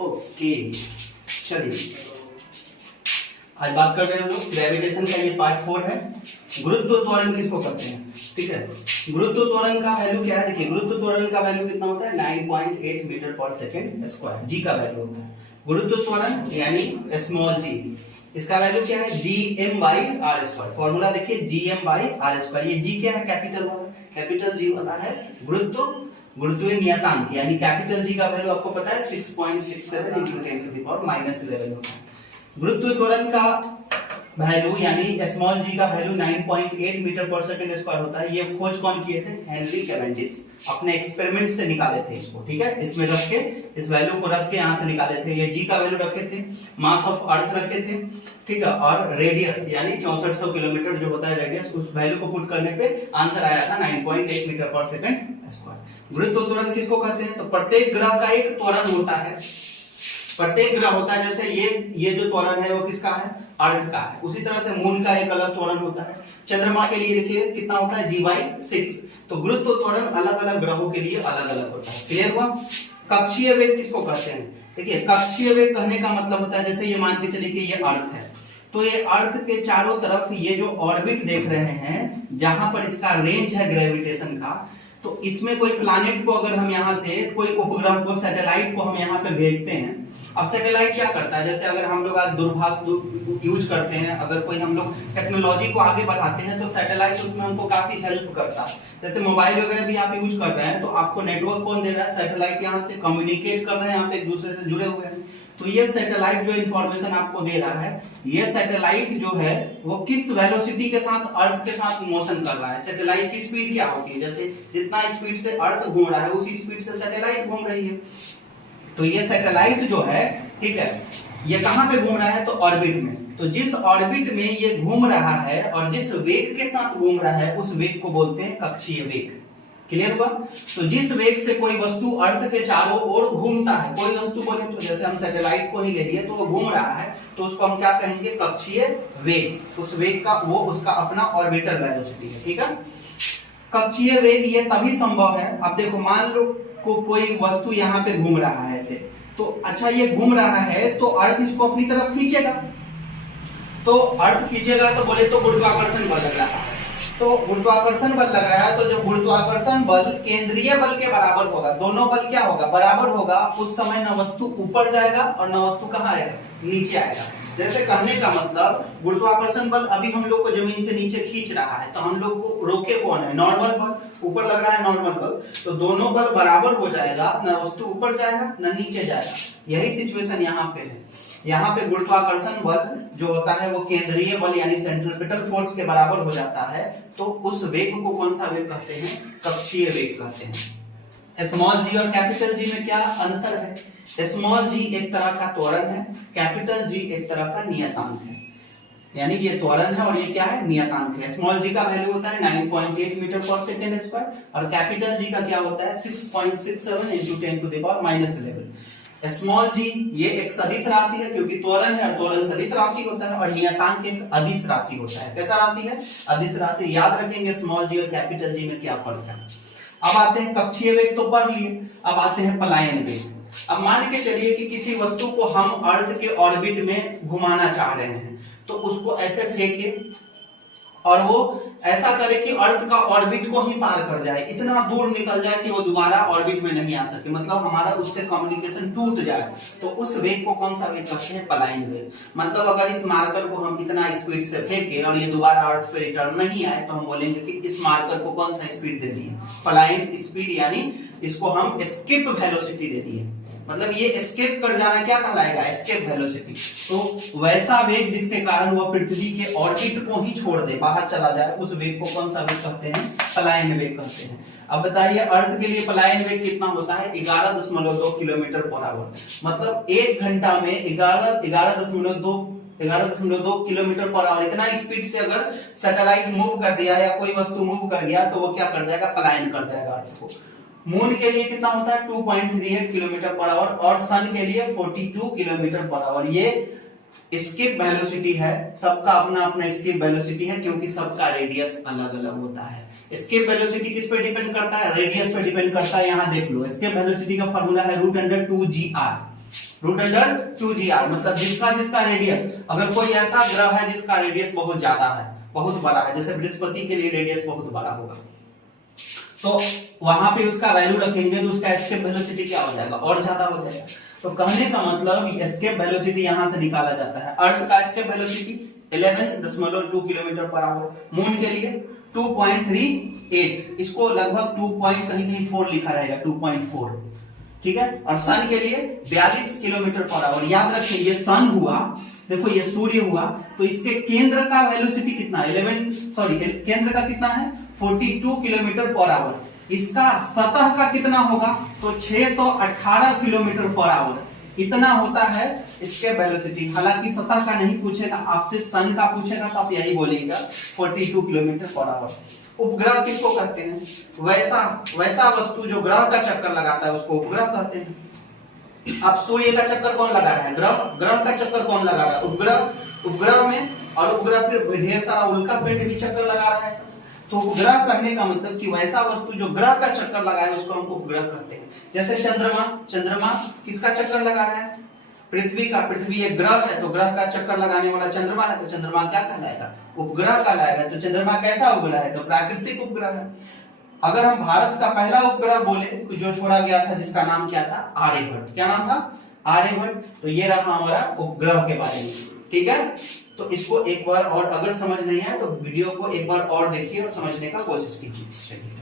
Okay, चलिए आज बात कर रहे हैं हम लोग ग्रेविटेशन का। ये पार्ट 4 है। गुरुत्व त्वरण किसको कहते हैं, ठीक है। गुरुत्व त्वरण का वैल्यू क्या है, देखिए गुरुत्व त्वरण का वैल्यू कितना होता है 9.8 मीटर पर सेकेंड स्क्वायर, जी का वैल्यू होता है। गुरुत्व त्वरण यानी स्मॉल जी, इसका वैल्यू क्या है gm by r square. Formula देखिए gm बाई आर स्क्वायर। ये g क्या है, कैपिटल वाला, कैपिटल जी वाला है गुरुत्वीय नियतांक, यानी कैपिटल जी का वैल्यू आपको पता है 6.67 into 10 to the power -11 होता है। गुरुत्व त्वरण का वैल्यू यानी स्मॉल जी का वैल्यू 9.8 मीटर पर सेकंड स्क्वायर होता है। ये खोज कौन किए थे, हेनरी कैवेंडिश, अपने एक्सपेरिमेंट से निकाले थे इसको, ठीक है। इसमें रख के, इस वैल्यू को रख के यहां से निकाले थे। ये जी का वैल्यू रखे थे, मास ऑफ अर्थ रखे थे, ठीक है, और रेडियस यानी 6400 किलोमीटर जो होता है रेडियस, उस वैल्यू को पुट करने पे आंसर आया था 9.8 मीटर पर सेकंड स्क्वायर। गुरुत्व त्वरण किसको कहते हैं, तो प्रत्येक ग्रह का एक त्वरण होता है, प्रत्येक ग्रह होता है। जैसे ये जो त्वरण है वो किसका है, अर्थ का है। उसी तरह से मून का एक अलग त्वरण होता है। चंद्रमा के लिए देखिए कितना होता है g/6। तो गुरुत्व त्वरण अलग अलग ग्रहों के लिए अलग अलग होता है। क्लियर हुआ। कक्षीय वेग किसको कहते हैं, देखिए कक्षीय वेग कहने का मतलब होता है, जैसे ये मान के चलिए कि ये अर्थ है, तो ये अर्थ के चारों तरफ ये जो ऑर्बिट देख रहे हैं, जहां पर इसका रेंज है ग्रेविटेशन का, तो इसमें कोई प्लैनेट को अगर हम यहाँ से कोई उपग्रह को, सैटेलाइट को हम यहाँ पे भेजते हैं। अब सैटेलाइट क्या करता है, जैसे अगर हम लोग आज दूरभाष यूज करते हैं, अगर कोई हम लोग टेक्नोलॉजी को आगे बढ़ाते हैं, तो सैटेलाइट उसमें हमको काफी हेल्प करता है। जैसे मोबाइल वगैरह भी आप यूज कर रहे हैं, तो आपको नेटवर्क कौन दे रहा है, सैटेलाइट यहाँ से कम्युनिकेट कर रहे हैं, यहाँ पे एक दूसरे से जुड़े हुए हैं। तो ये सैटेलाइट जो इंफॉर्मेशन आपको दे रहा है, ये सैटेलाइट जो है वो किस वेलोसिटी के साथ अर्थ के साथ मोशन कर रहा है। सैटेलाइट की स्पीड क्या होती है, जैसे जितना स्पीड से अर्थ घूम रहा है उसी स्पीड से सैटेलाइट घूम रही है। तो ये सैटेलाइट जो है, ठीक है, ये कहां पे घूम रहा है, तो ऑर्बिट में। तो जिस ऑर्बिट में ये घूम रहा है और जिस वेग के साथ घूम रहा है, उस वेग को बोलते हैं कक्षीय वेग। क्लियर हुआ। तो जिस वेग से कोई वस्तु अर्थ के चारों ओर घूमता है, कोई वस्तु बोले तो जैसे हम सैटेलाइट को ही ले लिए, तो वो घूम रहा है, तो उसको हम क्या कहेंगे, कक्षीय वेग। उस वेग का वो उसका अपना ऑर्बिटल वेलोसिटी है, ठीक है। कक्षीय वेग ये तभी संभव है, अब देखो मान लो कोई वस्तु यहाँ पे घूम रहा है ऐसे, तो अच्छा ये घूम रहा है तो अर्थ इसको अपनी तरफ खींचेगा, तो अर्थ खींचेगा तो बोले तो गुरुत्वाकर्षण बल लग रहा है, तो गुरुत्वाकर्षण बल लग रहा है, तो जब गुरुत्वाकर्षण बल केंद्रीय बल के बराबर होगा, दोनों बल क्या होगा, बराबर होगा, उस समय न वस्तु ऊपर जाएगा और न वस्तु कहाँ आएगा, नीचे आएगा। जैसे कहने का मतलब गुरुत्वाकर्षण बल अभी हम लोग को जमीन के नीचे खींच रहा है, तो हम लोग को रोके कौन है, नॉर्मल बल, ऊपर लग रहा है नॉर्मल बल, तो दोनों बल बराबर हो जाएगा, न वस्तु ऊपर जाएगा न नीचे जाएगा। यही सिचुएशन यहाँ पे है। यहाँ पे गुरुत्वाकर्षण बल जो होता है वो केंद्रीय बल यानी सेंट्रीपिटल फोर्स के बराबर हो जाता है, तो उस वेग को कौन सा वेग कहते हैं, कक्षीय वेग कहते हैं। स्मॉल जी और कैपिटल जी में क्या अंतर है, स्मॉल जी एक तरह का त्वरण है, कैपिटल जी एक तरह का नियतांक है। यानी ये त्वरण है और ये क्या है, नियतांक है। स्मॉल जी का वैल्यू होता है 9.8 मीटर पर सेकंड स्क्वायर और कैपिटल जी का क्या होता है 6.67 into 10 to the power -11। Small जी ये एक सदिश राशि है, क्योंकि त्वरण है और त्वरण सदिश राशि होता है, और नियतांक एक अदिश राशि होता है। कैसा राशि है, अदिश राशि। याद रखेंगे स्मॉल जी और कैपिटल जी में क्या फर्क है। अब आते हैं कक्षीय वेग, तो पढ़ लिए। अब आते हैं पलायन वेग। अब मान के चलिए कि किसी वस्तु को हम अर्थ के ऑर्बिट में घुमाना चाह रहे हैं, तो उसको ऐसे फेंके और वो ऐसा करे कि अर्थ का ऑर्बिट को ही पार कर जाए, इतना दूर निकल जाए कि वो दोबारा ऑर्बिट में नहीं आ सके, मतलब हमारा उससे कम्युनिकेशन टूट जाए, तो उस वेग को कौन सा वेग कहते हैं, पलायन वेग। मतलब अगर इस मार्कर को हम इतना स्पीड से फेंके और ये दोबारा अर्थ पे रिटर्न नहीं आए, तो हम बोलेंगे कि इस मार्कर को कौन सा स्पीड दे दिए, पलायन स्पीड, यानी इसको हम एस्केप वेलोसिटी दे दिए। मतलब ये एस्केप कर जाना क्या कहलाएगा, एस्केप वेलोसिटी। तो वैसा वेग जिसके कारण वह पृथ्वी के ऑर्बिट को ही छोड़ दे, बाहर चला जाए, उस वेग को कौन सा वेग कहते हैं, पलायन वेग कहते हैं। अब बताइए अर्थ के लिए पलायन वेग कितना होता है, 11.2 किलोमीटर पर आवर। मतलब 1 घंटा में 11.2 किलोमीटर पर आवर, इतना स्पीड से अगर सैटेलाइट मूव कर दिया या कोई वस्तु मूव कर गया, तो वो क्या कर जाएगा, पलायन कर जाएगा अर्थ को। मून के लिए कितना होता है 2.38 किलोमीटर पर आवर और सन के लिए 42 किलोमीटर पर आवर। ये एस्केप वेलोसिटी है, सबका अपना अपना एस्केप वेलोसिटी है, क्योंकि सबका रेडियस अलग अलग होता है। एस्केप वेलोसिटी किस पे डिपेंड करता है, रेडियस पे डिपेंड करता है। यहाँ देख लो, एस्केप वेलोसिटी का फार्मूला है √2gr। रूट अंडर 2gr, मतलब जिसका रेडियस, अगर कोई ऐसा ग्रह है जिसका रेडियस बहुत ज्यादा है, बहुत बड़ा है, जैसे बृहस्पति के लिए रेडियस बहुत बड़ा होगा, तो वहां पे उसका वैल्यू रखेंगे तो उसका एस्केप वेलोसिटी क्या हो जाएगा, और ज्यादा हो जाएगा। तो कहने का मतलब एस्केप वेलोसिटी यहां से निकाला जाता है। अर्थ का escape velocity 11.2 kilometre per hour, moon के लिए 2.38, इसको लगभग 2.4 लिखा रहेगा, 2.4, ठीक है। और सन के लिए 42 किलोमीटर पर आवर। याद रखिए ये सन हुआ, देखो ये सूर्य हुआ, तो इसके केंद्र का वेलोसिटी कितना, केंद्र का कितना है 42 किलोमीटर पर आवर। इसका सतह का कितना होगा, तो 618 किलोमीटर पर आवर, इतना होता है इसके वेलोसिटी। हालांकि सतह का नहीं पूछेगा, आपसे सन का पूछेगा तो आप यही बोलेगा 42 किलोमीटर पर आवर। उपग्रह किसको कहते हैं, वैसा वस्तु जो ग्रह का चक्कर लगाता है उसको उपग्रह कहते हैं। अब सूर्य का चक्कर कौन लगा रहा है, ग्रह का चक्कर कौन लगा रहा है, उपग्रह में, और उपग्रह फिर ढेर सारा उल्का पिंड भी चक्कर लगा रहा है। तो उपग्रह कहने का मतलब कि वैसा वस्तु जो ग्रह का चक्कर लगाए उसको हम उपग्रह कहते हैं। जैसे चंद्रमा किसका चक्कर लगा रहा है, पृथ्वी का। पृथ्वी एक ग्रह है, तो ग्रह का चक्कर लगाने वाला चंद्रमा है, तो चंद्रमा क्या कहलाएगा, उपग्रह कहलाएगा। तो चंद्रमा कैसा उपग्रह है, तो प्राकृतिक उपग्रह है। अगर हम भारत का पहला उपग्रह बोले जो छोड़ा गया था, जिसका नाम क्या था, आर्यभट्ट। क्या नाम था, आर्यभट्ट। तो ये रहा हमारा उपग्रह के बारे में, ठीक है। तो इसको एक बार और अगर समझ नहीं आए तो वीडियो को एक बार और देखिए और समझने का कोशिश कीजिए।